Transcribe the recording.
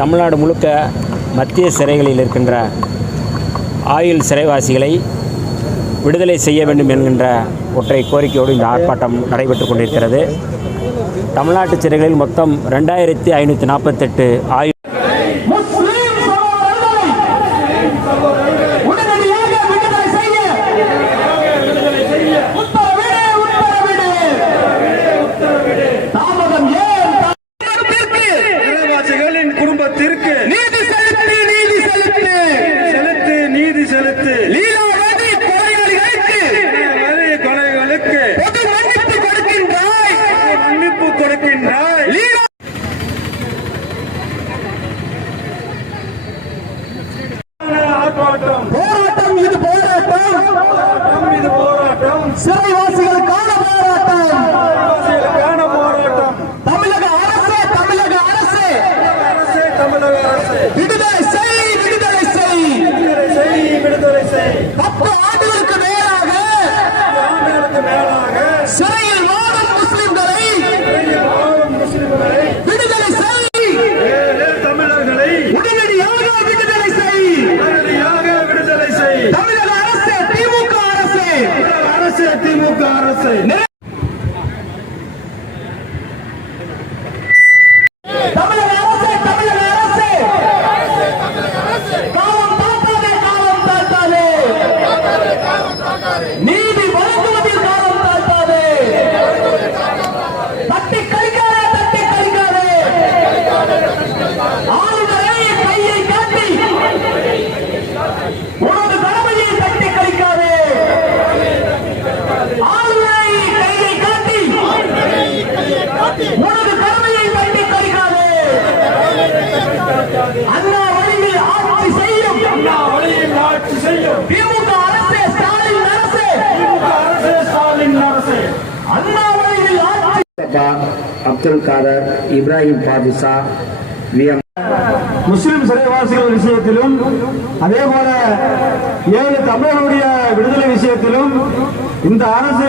தமிழ்நாடு முழுக்க மத்திய சிறைகளில் இருக்கின்ற ஆயுள் சிறைவாசிகளை விடுதலை செய்ய வேண்டும் என்கின்ற ஒற்றை கோரிக்கையோடு இந்த ஆர்ப்பாட்டம் நடைபெற்று கொண்டிருக்கிறது. தமிழ்நாட்டு சிறைகளில் மொத்தம் ரெண்டாயிரத்தி ஐநூற்றி நாற்பத்தெட்டு ஆயுள் போராட்டம். இது போராட்டம் சிறைவாசிகளுக்கான போராட்டம். தமிழக அரசு தமிழக அரசு. அரசே தமிழக அரசு விடுதலை செய் விடுதலை செய். விடுதலை செய் பத்து ஆண்டுகளுக்கு மேலாக ஆண்டுகளுக்கு மேலாக சிறையில் வாழும் முஸ்லிம்களை வாழும் முஸ்லிம்களை விடுதலை செய் ஏழு தமிழர்களை உடனடியாக விடுதலை செய் உடனடியாக விடுதலை செய் தமிழக அரசு திமுக அரசு. அரசு. திமுக அரசு. திமுக அரசு ஸ்டாலின் அரசு. திமுக அரசு ஸ்டாலின் அரசு. அண்ணா வழியில் ஆட்சி. முஸ்தபா அப்துல் காதர் இப்ராஹிம் பாதுஷா வி எம் முஸ்லிம் சிறைவாசிகள் விஷயத்திலும் அதே போல ஏழு தமிழர்களுடைய விடுதலை விஷயத்திலும் இந்த அரசு